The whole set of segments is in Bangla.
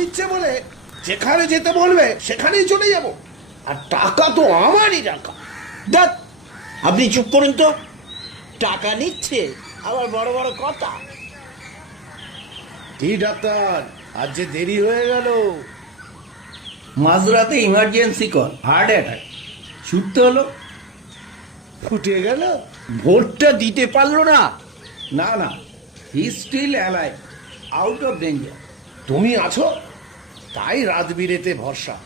দিচ্ছে বলে যেখানে যেতে বলবে সেখানেই চলে যাব, আর টাকা তো আমারই টাকা। দেখ, আপনি চুপ করুন তো। টাকা নিচ্ছে আবার বড় বড় কথা। কি ডাক্তার, আজ যে দেরি হয়ে গেল? মাঝরাতে ইমার্জেন্সি কল, হার্ট অ্যাটাক, ছুটতে হলো। ফুটে গেল? ভোটটা দিতে পারলো না। না না, he still alive, out of danger. তুমি আছো তাই রাত বিরেতে ভরসা।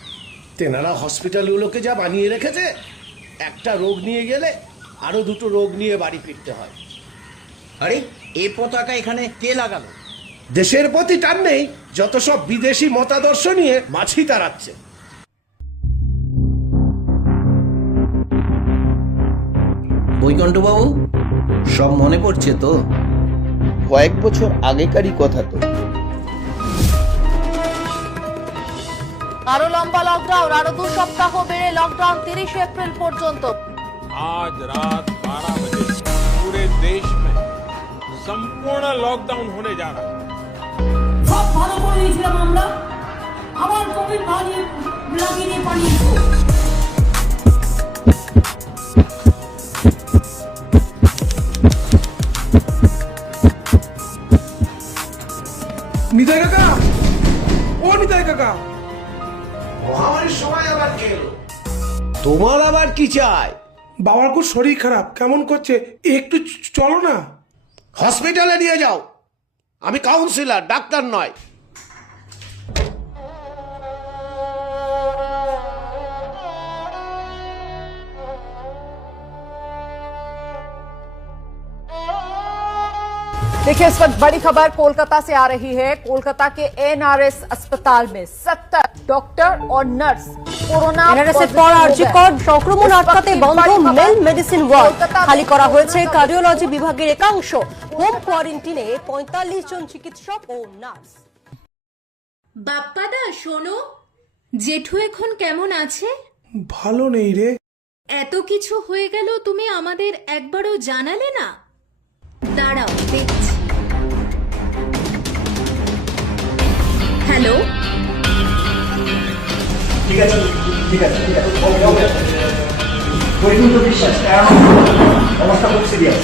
তেনারা হসপিটালগুলোকে যা বানিয়ে রেখেছে, একটা রোগ নিয়ে গেলে আরো দুটো রোগ নিয়ে বাড়ি ফিরতে হয়। আরে, এ পতাকা এখানে কে লাগালো? দেশের প্রতি টান নেই, যত সব বিদেশি মতাদর্শ নিয়ে মাছি তাড়াচ্ছে। বৈকণ্ঠবাবু, সব মনে পড়ছে তো? কয়েক বছর আগেকারই কথা তো। আরো লম্বা লকডাউন, আরো 2 সপ্তাহ বেড়ে লকডাউন 30 এপ্রিল পর্যন্ত। आज रात 12 बजे पूरे देश में संपूर्ण लॉकडाउन होने जा रहा है। সব ভালো করে দিয়েছিলাম আমরা, আবার কোভিড লাগিয়ে পালিয়ে নিতাই কাকা, ও নিতাই কাকা, মহামারীর সময় আবার কে এলো? তোমার আবার কি চাই? বাবার খুব শরীর খারাপ, কেমন করছে, একটু চলো না। হসপিটালে নিয়ে যাও। আমি কাউন্সিলর, ডাক্তার নয়। देखिए इस वक्त बड़ी खबर कोलकाता से आ रही है। कोलकाता के एनआरएस अस्पताल में 70 डॉक्टर और नर्स कोरोना এনআরএসের পর আরজিকর সংক্রমণ আটকাতে বন্ধ মেল মেডিসিন ওয়ার্ড, খালি করা হয়েছে কার্ডিওলজি বিভাগের একাংশ। হোম কোয়ারেন্টিনে 45 জন চিকিৎসক ও নার্স। বাপ্পাদা শোনো, জেঠু এখন কেমন আছে? ভালো নেই রে। এত কিছু হয়ে গেল, তুমি আমাদের একবারও জানালে না। দাঁড়াও দেখছি। হ্যালো, ঠিক আছে ঠিক আছে ঠিক আছে, ওকে বৈকুণ্ঠ বিশ্বাস, অবস্থা খুব সিরিয়াস।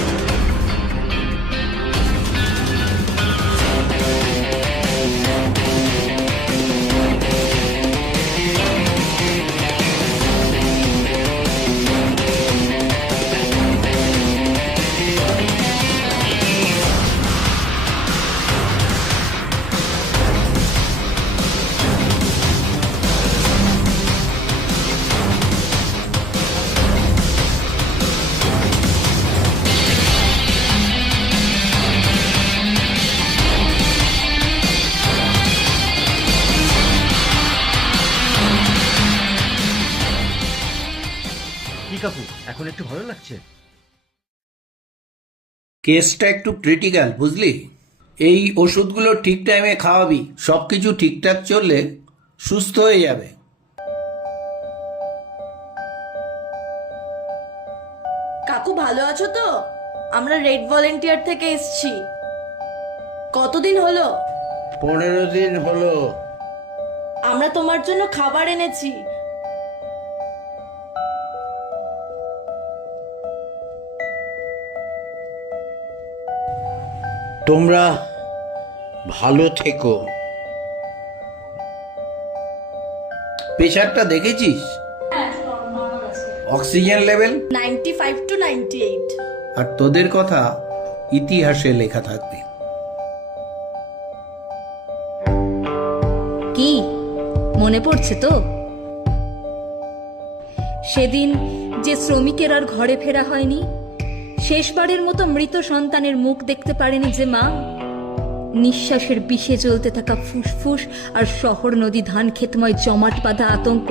কাকু, এখন একটু ভালো লাগছে? কেসটা একটু ক্রিটিক্যাল, বুঝলি? এই ওষুধগুলো ঠিক টাইমে খাওয়াবি, সবকিছু ঠিকঠাক চললে সুস্থ হয়ে যাবে। কাকু ভালো আছো তো? আমরা রেড ভলেন্টিয়ার থেকে এসেছি। কতদিন হলো? 15 দিন হলো। আমরা তোমার জন্য খাবার এনেছি। তোমরা ভালো থেকো। প্রেশারটা দেখেছিস? Oxygen level 95 to 98। আর তোদের কথা ইতিহাসে লেখা থাকবে। কি মনে পড়ছে তো সেদিন যে শ্রমিকের আর ঘরে ফেরা হয়নি, শেষবারের মতো মৃত সন্তানের মুখ দেখতে পারেনি যে মা, নিঃশ্বাসের বিষে জ্বলতে থাকা ফুসফুস আর শহর নদী ধান ক্ষেতময় জমাট বাঁধা আতঙ্ক।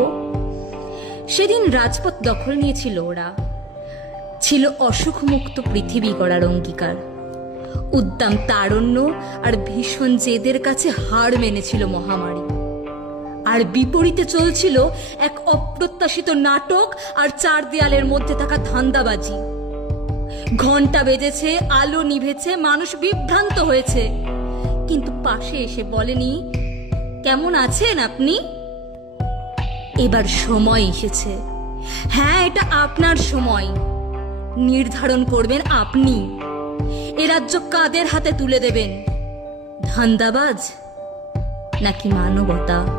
সেদিন রাজপথ দখল নিয়েছিল ওরা। ছিল অসুখমুক্ত পৃথিবী গড়ার অঙ্গীকার। উদ্দাম তারণ্য আর ভীষণ জেদের কাছে হার মেনেছিল মহামারী। আর বিপরীতে চলছিল এক অপ্রত্যাশিত নাটক আর 4 দেয়ালের মধ্যে থাকা ধান্দাবাজি। ঘন্টা বেজেছে, আলো নিভেছে, মানুষ বিভ্রান্ত হয়েছে, কিন্তু পাশে এসে বলেনি কেমন আছেন আপনি? এবার সময় এসেছে। হ্যাঁ, এটা আপনার সময়। নির্ধারণ করবেন আপনি এ রাজ্য কাদের হাতে তুলে দেবেন, ধান্দাবাজ নাকি মানবতা।